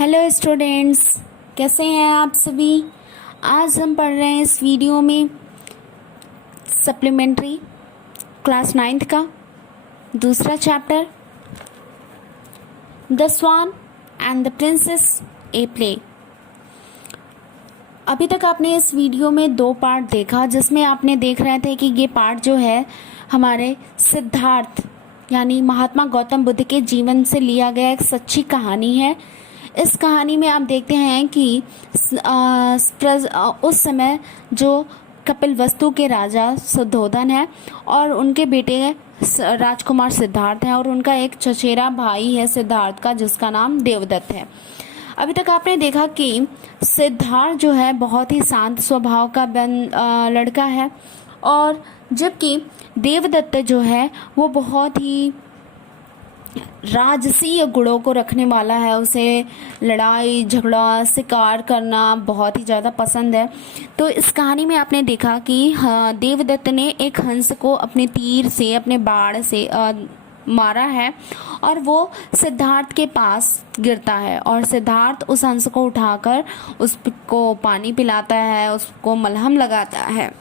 Hello students, कैसे हैं आप सभी। आज हम पढ़ रहे हैं इस वीडियो में सप्लीमेंट्री क्लास 9th का दूसरा chapter the swan and the princess a play. अभी तक आपने इस वीडियो में 2 पार्ट देखा, जिसमें आपने देख रहे थे कि ये पार्ट जो है हमारे सिद्धार्थ यानी महात्मा गौतम बुद्ध के जीवन से लिया गया एक सच्ची कहानी है। इस कहानी में आप देखते हैं कि उस समय जो कपिलवस्तु के राजा सुद्धोधन है और उनके बेटे राजकुमार सिद्धार्थ हैं और उनका एक चचेरा भाई है सिद्धार्थ का, जिसका नाम देवदत्त है। अभी तक आपने देखा कि सिद्धार्थ जो है बहुत ही शांत स्वभाव का लड़का है, और जबकि देवदत्त जो है वो बहुत ही राजसी गुणों को रखने वाला है। उसे लड़ाई झगड़ा शिकार करना बहुत ही ज़्यादा पसंद है। तो इस कहानी में आपने देखा कि देवदत्त ने एक हंस को अपने तीर से, अपने बाण से मारा है और वो सिद्धार्थ के पास गिरता है, और सिद्धार्थ उस हंस को उठाकर उसको पानी पिलाता है, उसको मलहम लगाता है।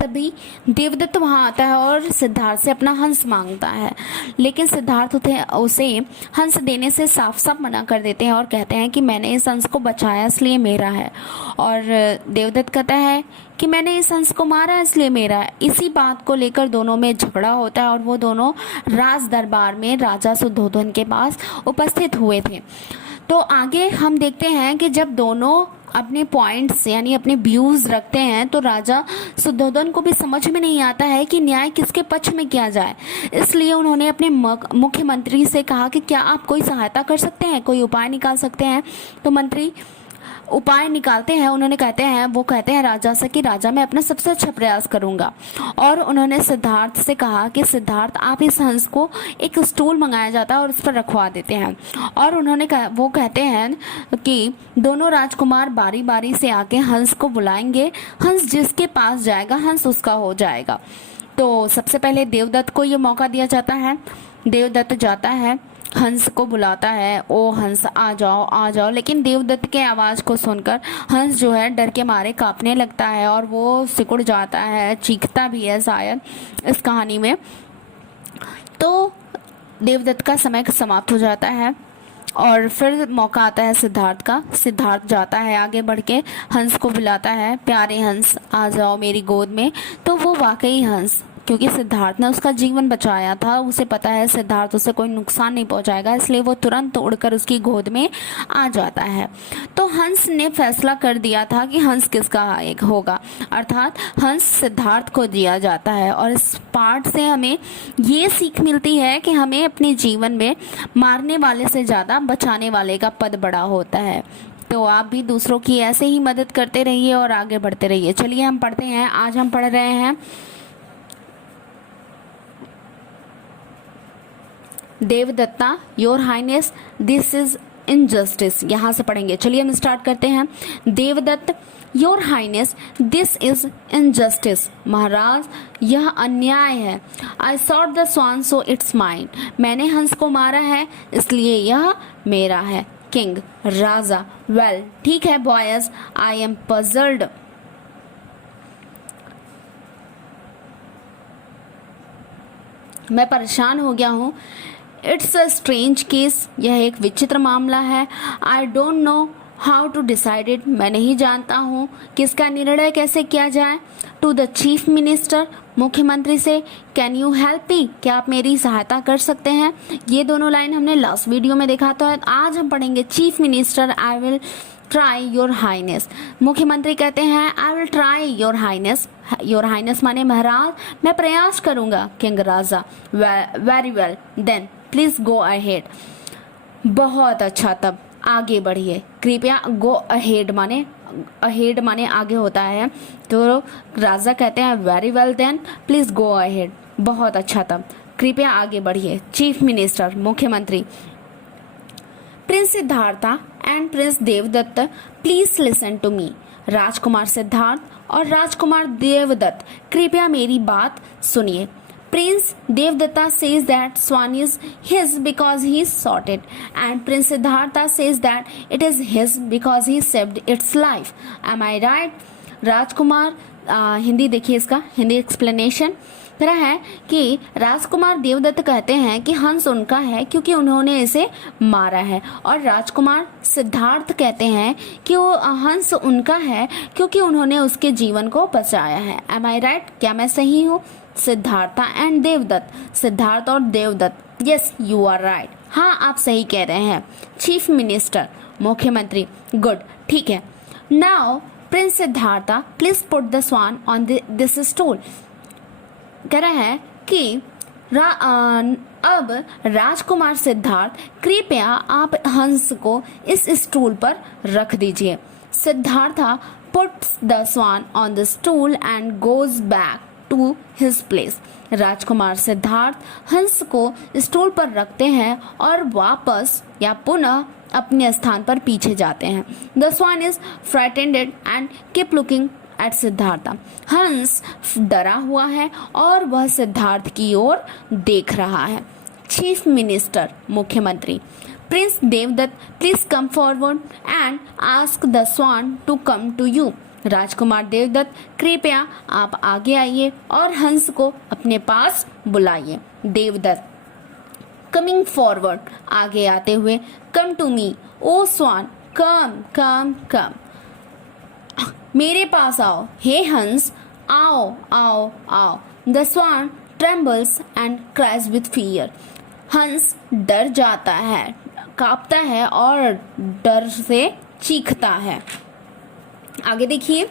तभी देवदत्त वहाँ आता है और सिद्धार्थ से अपना हंस मांगता है, लेकिन सिद्धार्थ उसे हंस देने से साफ साफ मना कर देते हैं और कहते हैं कि मैंने इस हंस को बचाया इसलिए मेरा है, और देवदत्त कहता है कि मैंने इस हंस को मारा इसलिए मेरा है। इसी बात को लेकर दोनों में झगड़ा होता है और वो दोनों राज दरबार में राजा सुद्धोधन के पास उपस्थित हुए थे। तो आगे हम देखते हैं कि जब दोनों अपने पॉइंट्स यानी अपने व्यूज़ रखते हैं तो राजा सुद्धोधन को भी समझ में नहीं आता है कि न्याय किसके पक्ष में किया जाए। इसलिए उन्होंने अपने मुख्यमंत्री से कहा कि क्या आप कोई सहायता कर सकते हैं, कोई उपाय निकाल सकते हैं। तो मंत्री उपाय निकालते हैं। वो कहते हैं राजा से कि राजा मैं अपना सबसे अच्छा प्रयास करूंगा। और उन्होंने सिद्धार्थ से कहा कि सिद्धार्थ आप इस हंस को एक स्टूल मंगाया जाता है और उस पर रखवा देते हैं। और वो कहते हैं कि दोनों राजकुमार बारी बारी से आके हंस को बुलाएंगे, हंस जिसके पास जाएगा हंस उसका हो जाएगा। तो सबसे पहले देवदत्त को ये मौका दिया जाता है। देवदत्त जाता है, हंस को बुलाता है, ओ हंस आ जाओ आ जाओ। लेकिन देवदत्त के आवाज़ को सुनकर हंस जो है डर के मारे कांपने लगता है और वो सिकुड़ जाता है, चीखता भी है शायद इस कहानी में। तो देवदत्त का समय समाप्त हो जाता है और फिर मौका आता है सिद्धार्थ का। सिद्धार्थ जाता है आगे बढ़ के, हंस को बुलाता है, प्यारे हंस आ जाओ मेरी गोद में। तो वो वाकई हंस, क्योंकि सिद्धार्थ ने उसका जीवन बचाया था, उसे पता है सिद्धार्थ उसे कोई नुकसान नहीं पहुंचाएगा, इसलिए वो तुरंत उड़कर उसकी गोद में आ जाता है। तो हंस ने फैसला कर दिया था कि हंस किसका एक होगा, अर्थात हंस सिद्धार्थ को दिया जाता है। और इस पार्ट से हमें ये सीख मिलती है कि हमें अपने जीवन में मारने वाले से ज़्यादा बचाने वाले का पद बड़ा होता है। तो आप भी दूसरों की ऐसे ही मदद करते रहिए और आगे बढ़ते रहिए। चलिए हम पढ़ते हैं। आज हम पढ़ रहे हैं Devadatta your highness this is injustice. यहाँ से पढ़ेंगे। चलिए हम स्टार्ट करते हैं। Devadatta your highness this is injustice. महाराज यह अन्याय है। I shot the swan so it's mine. मैंने हंस को मारा है इसलिए यह मेरा है। किंग राजा वेल ठीक है बॉयज, आई एम पजल्ड। मैं परेशान हो गया हूँ। It's a strange case. यह एक विचित्र मामला है। I don't know how to decide it. मैं नहीं जानता हूँ कि इसका निर्णय कैसे किया जाए। To the chief minister. मुख्यमंत्री से। Can you help me. क्या आप मेरी सहायता कर सकते हैं। ये दोनों लाइन हमने लास्ट वीडियो में देखा था। आज हम पढ़ेंगे chief minister. I will try your highness. मुख्यमंत्री कहते हैं I will try your highness. Your highness माने महाराज मैं प्रयास करूंगा। किंग राजा very well then please go ahead. बहुत अच्छा, तब आगे बढ़िए कृपया। गो अहेड माने आगे होता है। तो राजा कहते हैं very well then please go ahead. बहुत अच्छा, तब कृपया आगे बढ़िए। चीफ मिनिस्टर मुख्यमंत्री। Prince Siddhartha and prince Devadatta please listen to me. राजकुमार सिद्धार्थ और राजकुमार देवदत्त कृपया मेरी बात सुनिए। Prince Devdatta says that Swan is his because he sought it, and Prince Siddhartha says that it is his because he saved its life. Am I right? राजकुमार हिंदी देखिए, इसका Hindi explanation तरह है कि राजकुमार देवदत्त कहते हैं कि हंस उनका है क्योंकि उन्होंने इसे मारा है, और राजकुमार सिद्धार्थ कहते हैं कि वो हंस उनका है क्योंकि उन्होंने उसके जीवन को बचाया है। Am I right? क्या मैं सही हूँ? सिद्धार्था एंड देवदत्त, सिद्धार्थ और Devadatta. Yes, you are right. हाँ, आप सही कह रहे हैं। चीफ मिनिस्टर, मुख्यमंत्री। गुड, ठीक है। Now prince Siddhartha please put the swan on this stool. कह रहा है कि अब राजकुमार सिद्धार्थ कृपया आप हंस को इस स्टूल पर रख दीजिए। Siddhartha puts the swan on the stool and goes back to his place. राजकुमार सिद्धार्थ हंस को स्टूल पर रखते हैं और वापस या पुनः अपने स्थान पर पीछे जाते हैं। The swan is frightened and keep looking at Siddhartha. हंस डरा हुआ है और वह सिद्धार्थ की ओर देख रहा है। चीफ मिनिस्टर, मुख्यमंत्री। Prince Devadatta please come forward and ask the swan to come to you. राजकुमार देवदत्त कृपया आप आगे आइए और हंस को अपने पास बुलाइए। देवदत्त कमिंग फॉरवर्ड, आगे आते हुए। कम टू मी ओ स्वान, कम कम कम, मेरे पास आओ। हे हंस, आओ आओ आओ। The swan trembles and cries with fear. हंस डर जाता है, कांपता है और डर से चीखता है। आगे देखिए,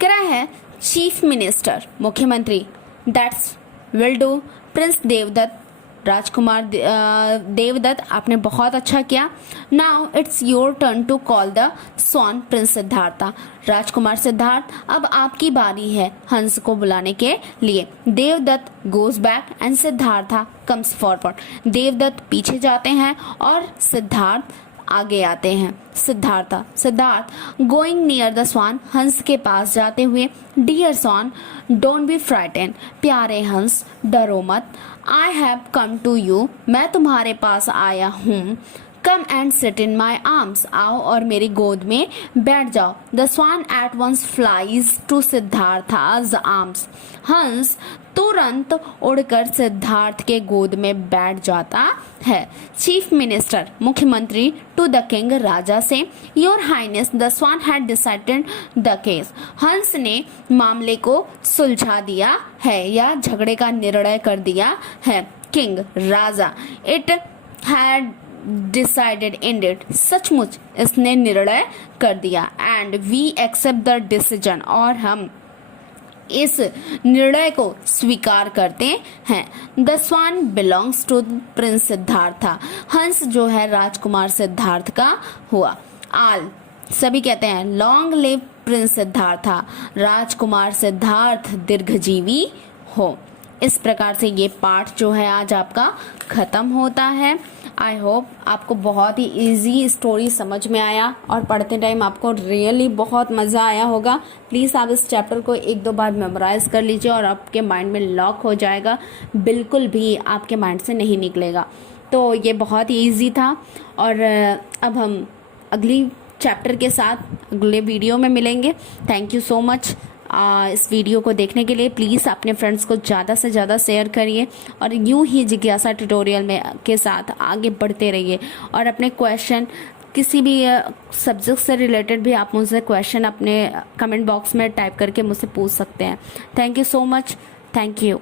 कह रहा है चीफ मिनिस्टर, मुख्यमंत्री। That's will do prince Devadatta. राजकुमार देवदत्त, आपने बहुत अच्छा किया। Now it's your turn to call the swan prince Siddhartha. राजकुमार सिद्धार्थ, अब आपकी बारी है हंस को बुलाने के लिए। Devadatta goes back and Siddhartha comes forward. Devadatta पीछे जाते हैं और सिद्धार्थ आगे आते हैं। Siddhartha going near the swan, हंस के पास जाते हुए। Dear swan, don't be frighten, प्यारे हंस डरो मत। I have come to you, मैं तुम्हारे पास आया हूँ। Come and sit in my arms, आओ और मेरी गोद में बैठ जाओ। The swan at once flies to Siddhartha's arms. हंस तुरंत उड़कर सिद्धार्थ के गोद में बैठ जाता है। चीफ मिनिस्टर, मुख्यमंत्री। टू द किंग, राजा से। Your highness, the swan had decided the case. हंस ने मामले को सुलझा दिया है या झगड़े का निर्णय कर दिया है। किंग, राजा। इट हैड डिसाइडेड इंडेड, सचमुच इसने निर्णय कर दिया। And we accept the decision, और हम इस निर्णय को स्वीकार करते हैं। The swan belongs to prince Siddhartha. हंस जो है राजकुमार सिद्धार्थ का हुआ। आल, सभी कहते हैं लॉन्ग लिव प्रिंस सिद्धार्था, राजकुमार सिद्धार्थ दीर्घजीवी हो। इस प्रकार से ये पार्ट जो है आज आपका खत्म होता है। आई होप आपको बहुत ही इजी स्टोरी समझ में आया और पढ़ते टाइम आपको रियली बहुत मज़ा आया होगा। प्लीज़ आप इस चैप्टर को एक दो बार मेमोराइज कर लीजिए और आपके माइंड में लॉक हो जाएगा, बिल्कुल भी आपके माइंड से नहीं निकलेगा। तो ये बहुत ही ईजी था और अब हम अगली चैप्टर के साथ अगले वीडियो में मिलेंगे। थैंक यू सो मच इस वीडियो को देखने के लिए। प्लीज़ अपने फ्रेंड्स को ज़्यादा से ज़्यादा शेयर करिए और यूं ही जिज्ञासा ट्यूटोरियल में के साथ आगे बढ़ते रहिए। और अपने क्वेश्चन किसी भी सब्जेक्ट से रिलेटेड भी आप मुझसे क्वेश्चन अपने कमेंट बॉक्स में टाइप करके मुझसे पूछ सकते हैं। Thank you so much. Thank you.